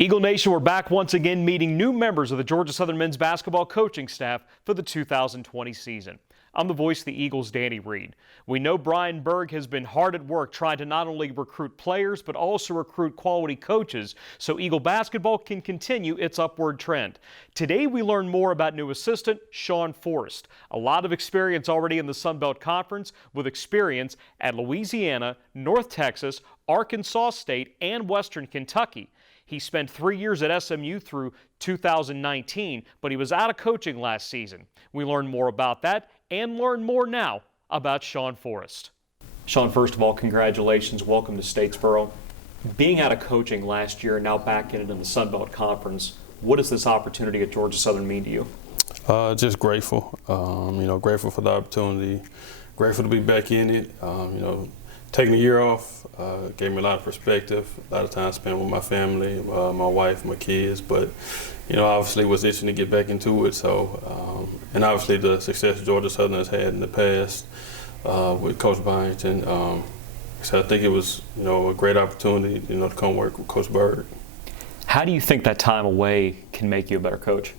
Eagle Nation, we're back once again meeting new members of the Georgia Southern men's basketball coaching staff for the 2020 season. I'm the voice of the Eagles, Danny Reed. We know Burke has been hard at work trying to not only recruit players but also recruit quality coaches so Eagle basketball can continue its upward trend. Today we learn more about new assistant Shawn Forrest. A lot of experience already in the Sun Belt Conference with experience at Louisiana, North Texas, Arkansas State, and Western Kentucky. He spent 3 years at SMU through 2019, but he was out of coaching last season. We learn more about that and learn more now about Shawn Forrest. Shawn, first of all, congratulations. Welcome to Statesboro. Being out of coaching last year and now back in it in the Sun Belt Conference, what does this opportunity at Georgia Southern mean to you? Just grateful. Grateful for the opportunity. Grateful to be back in it. Taking a year off gave me a lot of perspective, a lot of time spent with my family, my wife, my kids, but obviously was itching to get back into it. So, and obviously the success Georgia Southern has had in the past with Coach Byington. So I think it was a great opportunity to come work with Coach Burke. How do you think that time away can make you a better coach?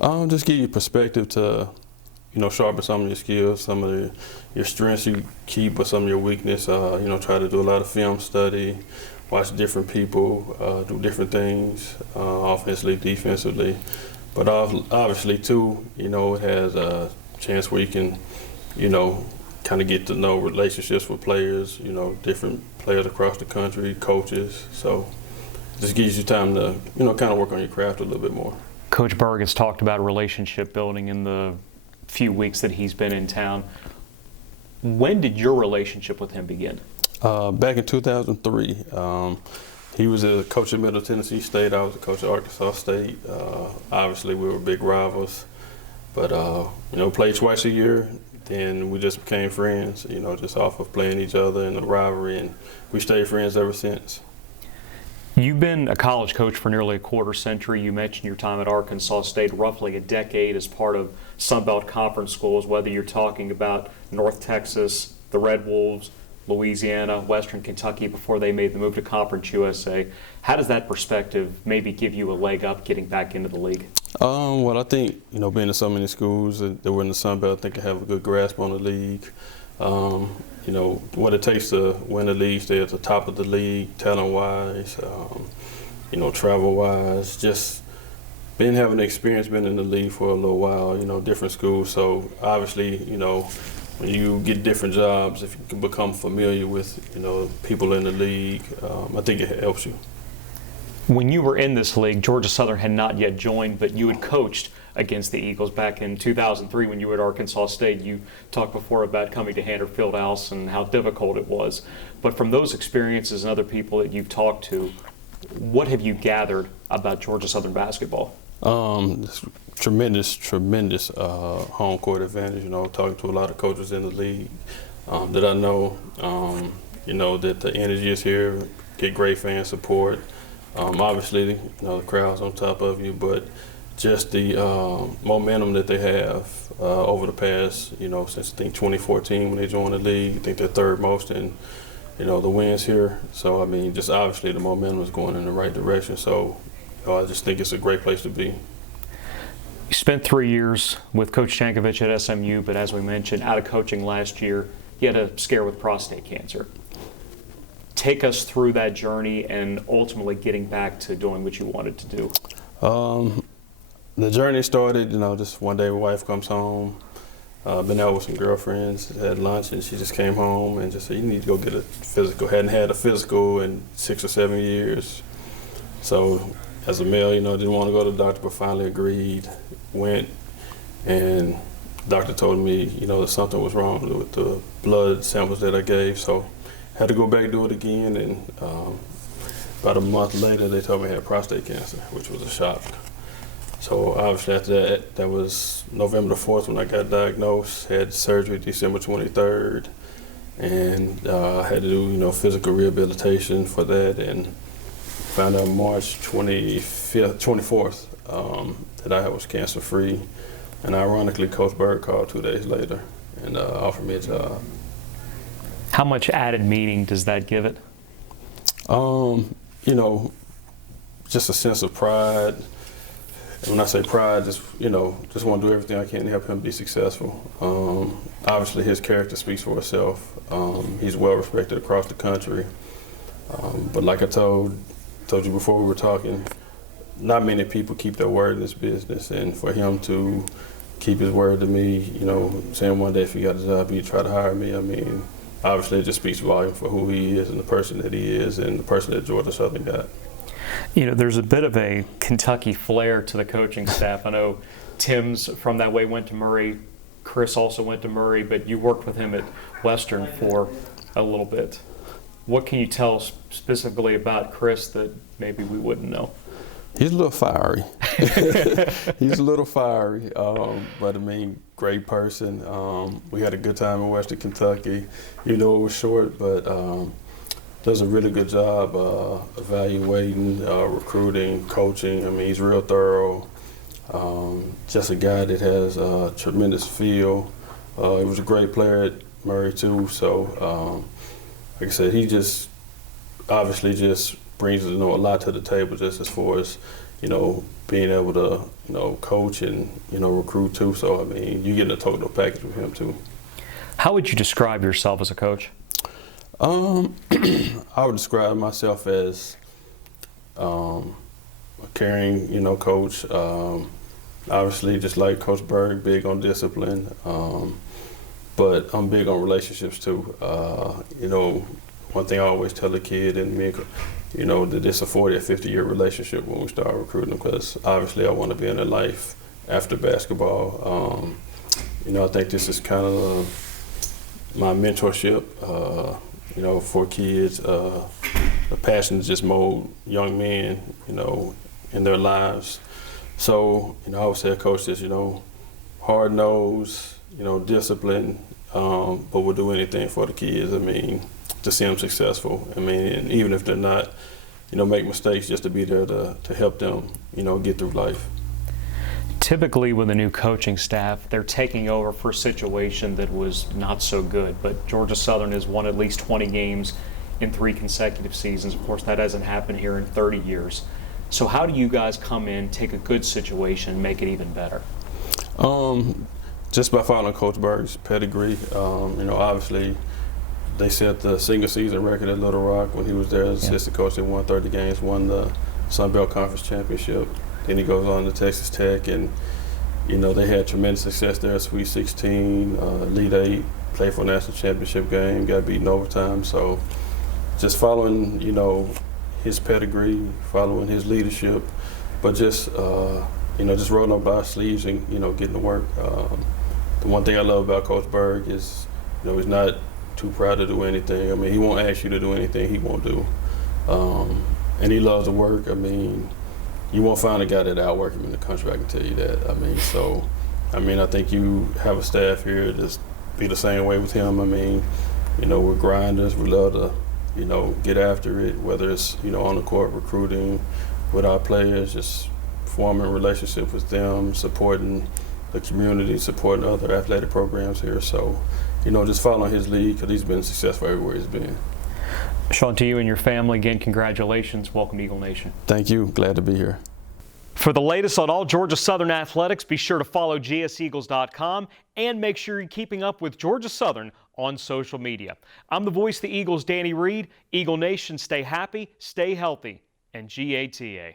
Just give you perspective to sharpen some of your skills, some of your strengths you keep, but some of your weakness. Try to do a lot of film study, watch different people, do different things, offensively, defensively. But obviously, too, it has a chance where you can, kind of get to know relationships with players, different players across the country, coaches. So it just gives you time to, kind of work on your craft a little bit more. Coach Burke has talked about relationship building in the few weeks that he's been in town. When did your relationship with him begin? Back in 2003. He was a coach at Middle Tennessee State. I was a coach at Arkansas State. Obviously, we were big rivals, but played twice a year. Then we just became friends. Just off of playing each other in the rivalry, and we stayed friends ever since. You've been a college coach for nearly a quarter century. You mentioned your time at Arkansas State, roughly a decade as part of Sun Belt Conference schools, whether you're talking about North Texas, the Red Wolves, Louisiana, Western Kentucky before they made the move to Conference USA. How does that perspective maybe give you a leg up getting back into the league? Well, I think, being in so many schools that were in the Sun Belt, I think I have a good grasp on the league. What it takes to win the league, stay at the top of the league, talent-wise, travel-wise, just having the experience, been in the league for a little while, different schools. So obviously, when you get different jobs, if you can become familiar with, people in the league, I think it helps you. When you were in this league, Georgia Southern had not yet joined, but you had coached against the Eagles back in 2003 when you were at Arkansas State. You talked before about coming to Hanter Fieldhouse and how difficult it was. But from those experiences and other people that you've talked to, what have you gathered about Georgia Southern basketball? Tremendous home court advantage. Talking to a lot of coaches in the league that I know. That the energy is here. Get great fan support. Obviously, the crowd's on top of you, but just the momentum that they have over the past, since I think 2014 when they joined the league. I think they're third most in, the wins here. So, just obviously the momentum is going in the right direction. So, I just think it's a great place to be. You spent 3 years with Coach Jankovic at SMU, but as we mentioned, out of coaching last year, you had a scare with prostate cancer. Take us through that journey and ultimately getting back to doing what you wanted to do. The journey started, just one day my wife comes home, been out with some girlfriends, had lunch, and she just came home and just said, you need to go get a physical. Hadn't had a physical in 6 or 7 years. So as a male, didn't want to go to the doctor, but finally agreed, went, and the doctor told me, that something was wrong with the blood samples that I gave. So had to go back and do it again, and about a month later, they told me I had prostate cancer, which was a shock. So obviously after that was November the 4th when I got diagnosed, had surgery December 23rd, and I had to do, physical rehabilitation for that, and found out March 24th that I was cancer-free. And ironically, Coach Burke called 2 days later and offered me a job. How much added meaning does that give it? just a sense of pride. And when I say pride, just just want to do everything I can to help him be successful. Obviously, his character speaks for itself. He's well respected across the country. But like I told you before we were talking, not many people keep their word in this business, and for him to keep his word to me, saying one day if he got a job, he'd try to hire me. I mean, obviously it just speaks volume for who he is and the person that he is and the person that Georgia Southern got. There's a bit of a Kentucky flair to the coaching staff. I know Tim's from that way, went to Murray. Chris also went to Murray, but you worked with him at Western for a little bit. What can you tell specifically about Chris that maybe we wouldn't know? He's a little fiery. He's a little fiery, but I mean, great person. We had a good time in Western Kentucky. It was short, but does a really good job evaluating, recruiting, coaching. I mean, he's real thorough. Just a guy that has tremendous feel. He was a great player at Murray too. So, like I said, he just obviously just brings a lot to the table, just as far as being able to coach and recruit too. So I mean, you get a total package with him too. How would you describe yourself as a coach? I would describe myself as a caring, coach. Obviously, just like Coach Burke, big on discipline, but I'm big on relationships too. One thing I always tell a kid and me, that it's a 40 or 50-year relationship when we start recruiting, because obviously I want to be in their life after basketball. I think this is kind of my mentorship, for kids, the passion to just mold young men, in their lives. So, I would say a coach is, hard nosed, disciplined, but will do anything for the kids. I mean, to see them successful. I mean, and even if they're not, make mistakes, just to be there to help them, get through life. Typically with a new coaching staff, they're taking over for a situation that was not so good, but Georgia Southern has won at least 20 games in 3 consecutive seasons. Of course, that hasn't happened here in 30 years. So how do you guys come in, take a good situation, and make it even better? Just by following Coach Burke's pedigree. Obviously, they set the single season record at Little Rock when he was there as assistant coach. They won 30 games, won the Sun Belt Conference Championship. Then he goes on to Texas Tech, and they had tremendous success there at Sweet 16, Elite 8, played for a national championship game, got beaten overtime. So just following, his pedigree, following his leadership, but just just rolling up our sleeves and getting to work. The one thing I love about Coach Burke is he's not too proud to do anything. I mean, he won't ask you to do anything he won't do. And he loves to work. I mean, you won't find a guy that outwork him in the country, I can tell you that. I think you have a staff here that's be the same way with him. I mean, we're grinders. We love to, get after it, whether it's, on the court, recruiting with our players, just forming a relationship with them, supporting the community, supporting other athletic programs here. So, just following his lead, because he's been successful everywhere he's been. Shawn, to you and your family, again, congratulations. Welcome to Eagle Nation. Thank you. Glad to be here. For the latest on all Georgia Southern athletics, be sure to follow gseagles.com and make sure you're keeping up with Georgia Southern on social media. I'm the voice of the Eagles, Danny Reed. Eagle Nation, stay happy, stay healthy, and GATA.